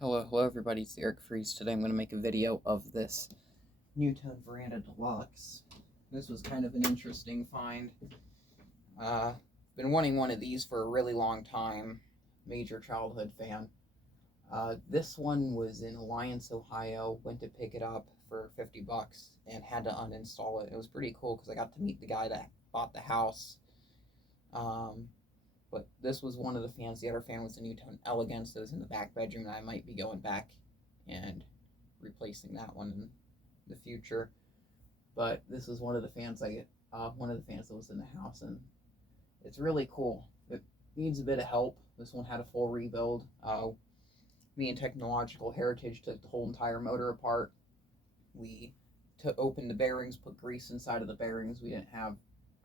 Hello everybody, it's Eric Freeze. Today I'm going to make a video of this NuTone Veranda Deluxe. This was kind of an interesting find. Been wanting one of these for a really long time. Major childhood fan. This one was in Alliance, Ohio. Went to pick it up for $50 and had to uninstall it. It was pretty cool because I got to meet the guy that bought the house. But this was one of the fans. The other fan was the NuTone Elegance that was in the back bedroom, and I might be going back and replacing that one in the future. But this was one of the fans that was in the house, and it's really cool. It needs a bit of help. This one had a full rebuild. Me and Technological Heritage took the whole entire motor apart. We opened the bearings, put grease inside of the bearings. We didn't have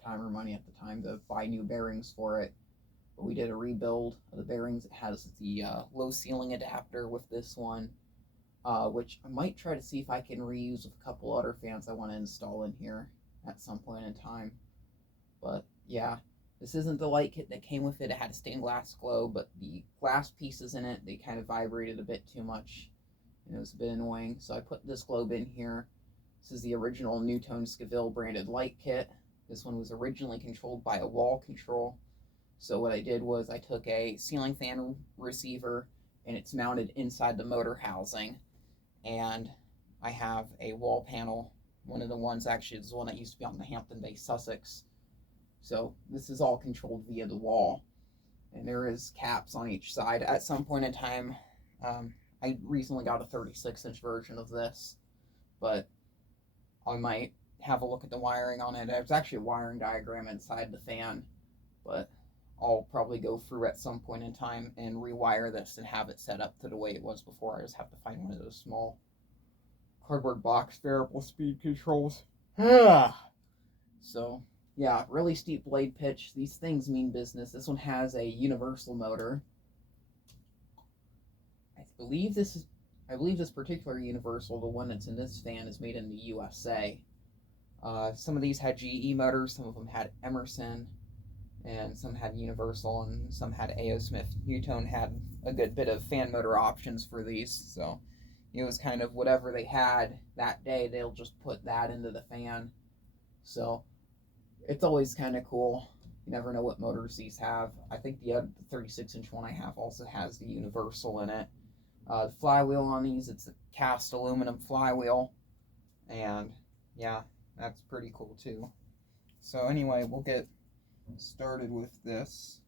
time or money at the time to buy new bearings for it. But we did a rebuild of the bearings. It has the low ceiling adapter with this one, which I might try to see if I can reuse with a couple other fans I want to install in here at some point in time. But yeah, this isn't the light kit that came with it. It had a stained glass globe, but the glass pieces in it, they kind of vibrated a bit too much, and it was a bit annoying. So I put this globe in here. This is the original NuTone Scaville branded light kit. This one was originally controlled by a wall control. So what I did was I took a ceiling fan receiver, and it's mounted inside the motor housing, and I have a wall panel. One of the ones actually is the one that used to be on the Hampton Bay Sussex. So this is all controlled via the wall, and there is caps on each side. At some point in time, I recently got a 36-inch version of this, but I might have a look at the wiring on it. There's actually a wiring diagram inside the fan, but I'll probably go through at some point in time and rewire this and have it set up to the way it was before. I just have to find one of those small cardboard box variable speed controls. So yeah, really steep blade pitch. These things mean business. This one has a universal motor. I believe this particular universal, the one that's in this fan, is made in the USA. Some of these had GE motors, some of them had Emerson, and some had universal, and some had A.O. Smith. NuTone had a good bit of fan motor options for these, so it was kind of whatever they had that day, they'll just put that into the fan. So it's always kind of cool. You never know what motors these have. I think the 36-inch one I have also has the universal in it. The flywheel on these, it's a cast aluminum flywheel, and yeah, that's pretty cool too. So anyway, we'll get started with this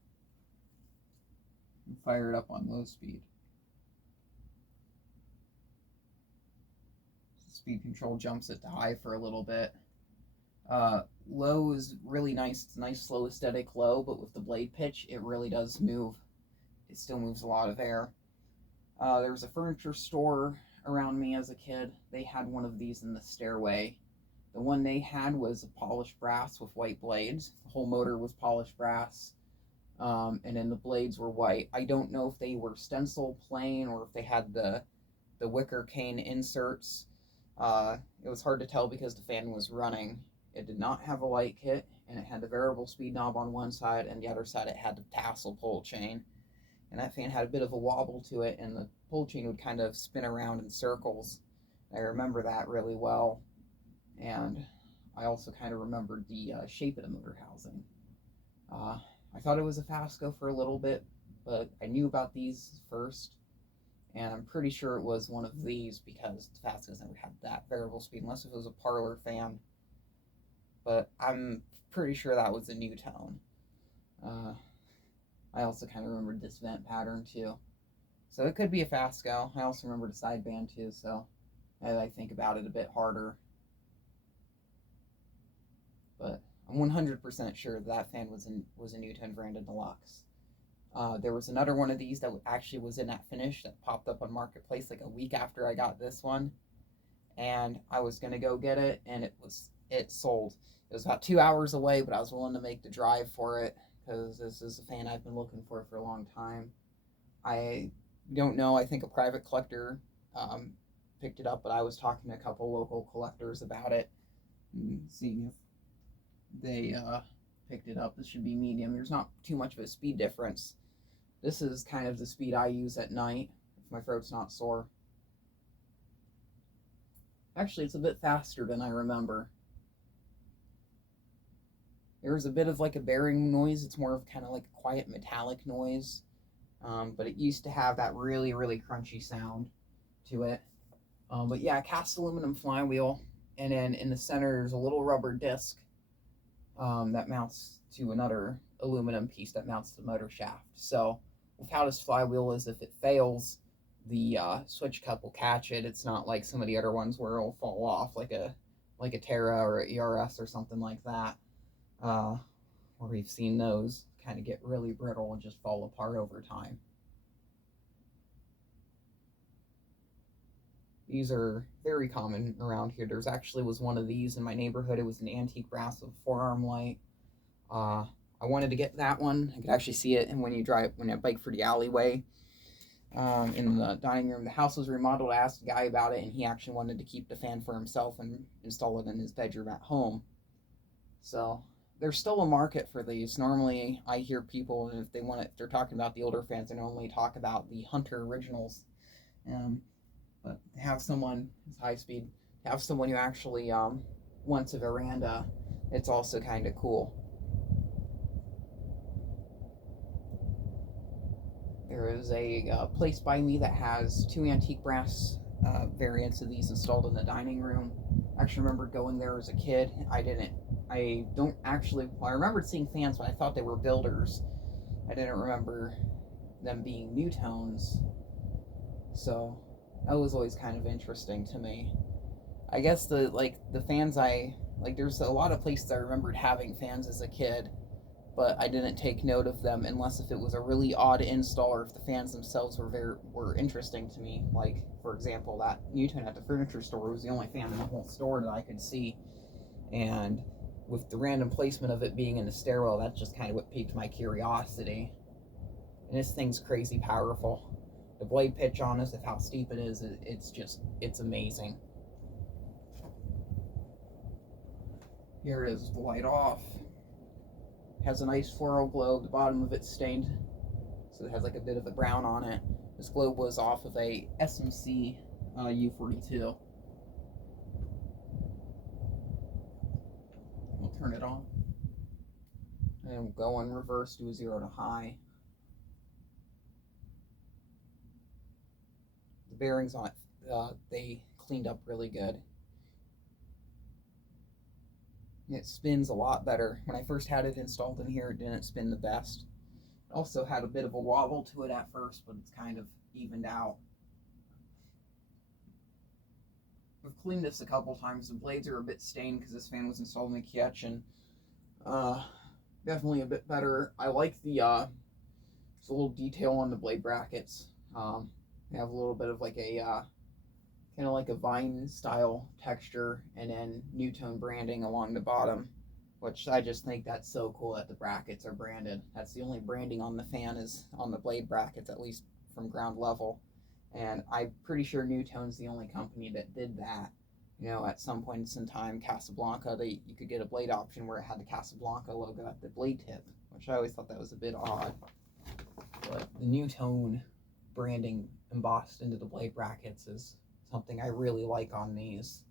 and fire it up on low speed. Speed control jumps it to high for a little bit. Low is really nice. It's a nice slow aesthetic low, but with the blade pitch, it really does move. It still moves a lot of air. There was a furniture store around me as a kid. They had one of these in the stairway. The one they had was a polished brass with white blades. The whole motor was polished brass, and then the blades were white. I don't know if they were stencil plain or if they had the wicker cane inserts. It was hard to tell because the fan was running. It did not have a light kit, and it had the variable speed knob on one side, and the other side it had the tassel pull chain. And that fan had a bit of a wobble to it, and the pull chain would kind of spin around in circles. I remember that really well. And I also kind of remembered the shape of the motor housing. I thought it was a Fasco for a little bit, but I knew about these first, and I'm pretty sure it was one of these because the Fascos never had that variable speed, unless it was a parlor fan. But I'm pretty sure that was a NuTone. I also kind of remembered this vent pattern too. So it could be a Fasco. I also remembered a sideband too, so as I think about it a bit harder. But I'm 100% sure that fan was a NuTone Veranda Deluxe. There was another one of these that actually was in that finish that popped up on Marketplace like a week after I got this one, and I was gonna go get it, and it sold. It was about 2 hours away, but I was willing to make the drive for it because this is a fan I've been looking for a long time. I don't know. I think a private collector picked it up, but I was talking to a couple local collectors about it and seeing if they picked it up. This should be medium. There's not too much of a speed difference. This is kind of the speed I use at night. if my throat's not sore. Actually, it's a bit faster than I remember. There's a bit of like a bearing noise. It's more of kind of like a quiet metallic noise. But it used to have that really, really crunchy sound to it. But yeah, cast aluminum flywheel. And then in the center, there's a little rubber disc that mounts to another aluminum piece that mounts to the motor shaft. So with how this flywheel is, if it fails, the switch cup will catch it. It's not like some of the other ones where it'll fall off, like a Terra or a ERS or something like that, where we've seen those kind of get really brittle and just fall apart over time. These are very common around here. There's actually was one of these in my neighborhood. It was an antique brass with a forearm light. I wanted to get that one. I could actually see it, and when I bike through the alleyway in the dining room, the house was remodeled. I asked a guy about it, and he actually wanted to keep the fan for himself and install it in his bedroom at home. So there's still a market for these. Normally, I hear people, if they're talking about the older fans, they normally talk about the Hunter originals. But to have someone, it's high speed, to have someone who actually wants a veranda, it's also kind of cool. There is a place by me that has 2 antique brass variants of these installed in the dining room. I actually remember going there as a kid. I remembered seeing fans, but I thought they were builders. I didn't remember them being NuTones. So that was always kind of interesting to me. I guess the fans there's a lot of places I remembered having fans as a kid, but I didn't take note of them unless if it was a really odd install or if the fans themselves were interesting to me. Like, for example, that NuTone at the furniture store was the only fan in the whole store that I could see, and with the random placement of it being in the stairwell, that's just kind of what piqued my curiosity. And this thing's crazy powerful. The blade pitch on this, of how steep it is, it's amazing. Here it is, the light off. Has a nice floral globe. The bottom of it's stained, so it has like a bit of a brown on it. This globe was off of a SMC U42. We'll turn it on. And we'll go in reverse, do a 0 to high. The bearings on it, they cleaned up really good. It spins a lot better. When I first had it installed in here, it didn't spin the best. It also had a bit of a wobble to it at first, but it's kind of evened out. We've cleaned this a couple times. The blades are a bit stained because this fan was installed in the kitchen. Definitely a bit better. I like the there's a little detail on the blade brackets. They have a little bit of like a kind of like a vine style texture, and then NuTone branding along the bottom, which I just think that's so cool that the brackets are branded. That's the only branding on the fan is on the blade brackets, at least from ground level. And I'm pretty sure NuTone's the only company that did that. You know, at some points in time, Casablanca, you could get a blade option where it had the Casablanca logo at the blade tip, which I always thought that was a bit odd. But the NuTone branding embossed into the blade brackets is something I really like on these.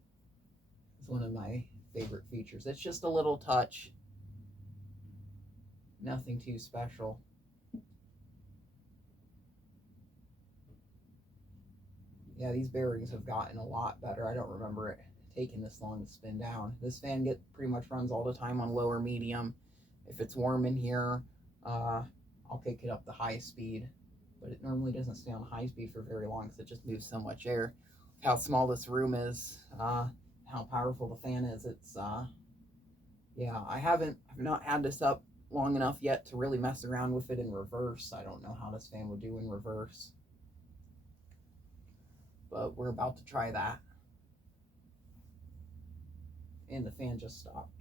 It's one of my favorite features. It's just a little touch. Nothing too special. Yeah, these bearings have gotten a lot better. I don't remember it taking this long to spin down. This fan pretty much runs all the time on lower medium. If it's warm in here, I'll kick it up to high speed, but it normally doesn't stay on high speed for very long because it just moves so much air. How small this room is, how powerful the fan is. It's yeah, I've not had this up long enough yet to really mess around with it in reverse. I don't know how this fan would do in reverse, but we're about to try that. And the fan just stopped.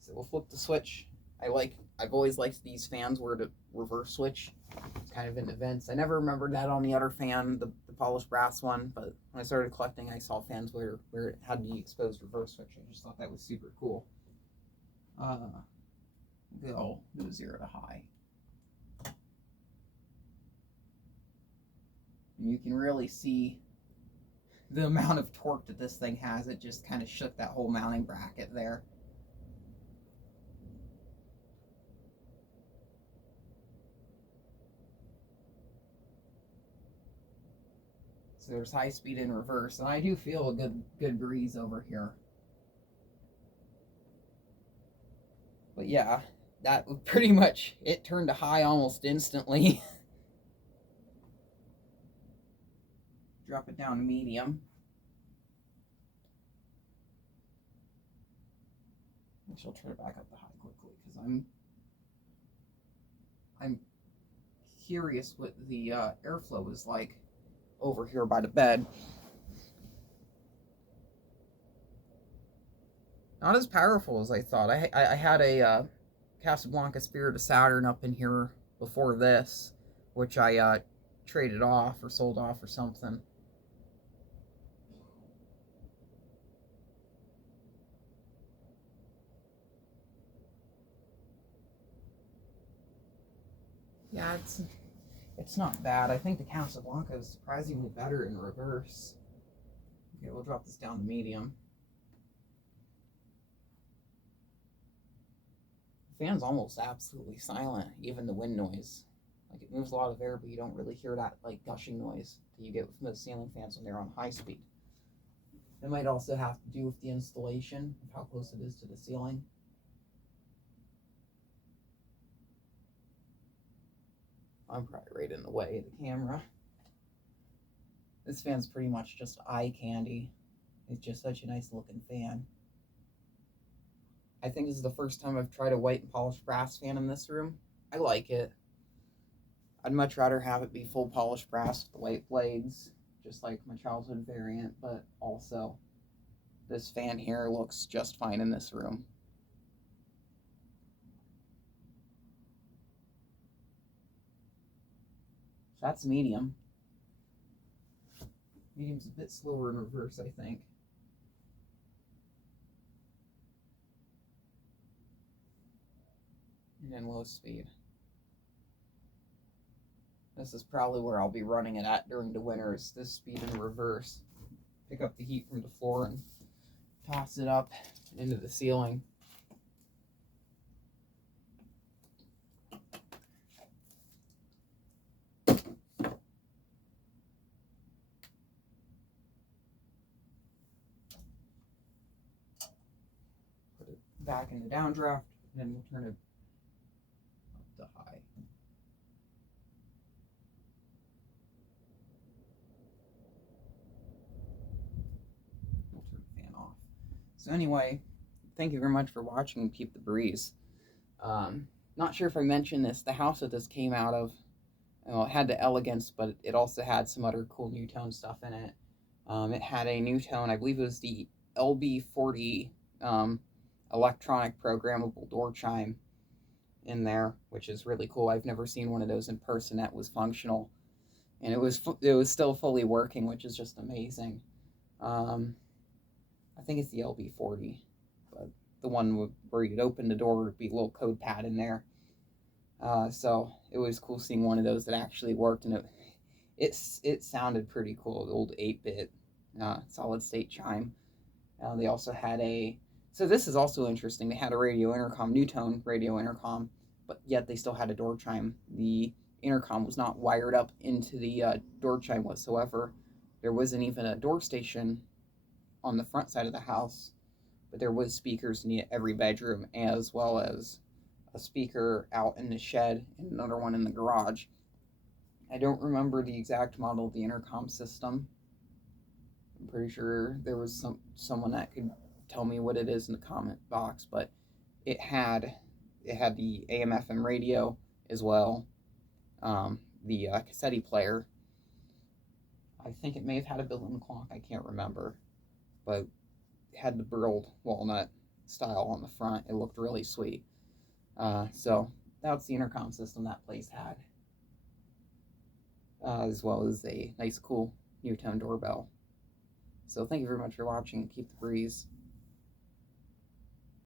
So we'll flip the switch. I've always liked these fans where the reverse switch is kind of in events. I never remembered that on the other fan, the polished brass one, but when I started collecting, I saw fans where it had the exposed reverse switch. I just thought that was super cool. We'll do 0 to high. And you can really see the amount of torque that this thing has. It just kind of shook that whole mounting bracket there. So there's high speed in reverse, and I do feel a good breeze over here. But yeah, that would pretty much, it turned to high almost instantly. Drop it down to medium. I shall turn it back up to high quickly because I'm curious what the airflow is like over here by the bed. Not as powerful as I thought. I had a Casablanca Spirit of Saturn up in here before this, which I traded off or sold off or something. Yeah, it's not bad. I think the Casablanca is surprisingly better in reverse. Okay, we'll drop this down to medium. The fan's almost absolutely silent, even the wind noise. Like, it moves a lot of air, but you don't really hear that like gushing noise that you get with most ceiling fans when they're on high speed. It might also have to do with the installation of how close it is to the ceiling. I'm probably right in the way of the camera. This fan's pretty much just eye candy. It's just such a nice looking fan. I think this is the first time I've tried a white and polished brass fan in this room. I like it. I'd much rather have it be full polished brass with the white blades, just like my childhood variant, but also this fan here looks just fine in this room. That's medium. Medium's a bit slower in reverse, I think. And then low speed. This is probably where I'll be running it at during the winters, this speed in reverse. Pick up the heat from the floor and toss it up into the ceiling. Put it back in the downdraft, and then we'll turn it up to high. We'll turn the fan off. So anyway, thank you very much for watching and keep the breeze. Not sure if I mentioned this, the house that this came out of, well, it had the elegance, but it also had some other cool NuTone stuff in it. It had a NuTone, I believe it was the LB40 electronic programmable door chime in there, which is really cool. I've never seen one of those in person that was functional, and it was still fully working, which is just amazing. I think it's the LB40, but the one where you'd open the door would be a little code pad in there. So it was cool seeing one of those that actually worked, and it sounded pretty cool. The old 8-bit solid state chime. They also had so this is also interesting. They had a radio intercom, NuTone radio intercom, but yet they still had a door chime. The intercom was not wired up into the door chime whatsoever. There wasn't even a door station on the front side of the house, but there was speakers in every bedroom, as well as a speaker out in the shed and another one in the garage. I don't remember the exact model of the intercom system. I'm pretty sure there was someone that could tell me what it is in the comment box, but it had the AM/FM radio as well, the cassette player. I think it may have had a built-in clock, I can't remember, but it had the burled walnut style on the front. It looked really sweet. So that's the intercom system that place had, as well as a nice cool NuTone doorbell. So thank you very much for watching. Keep the breeze.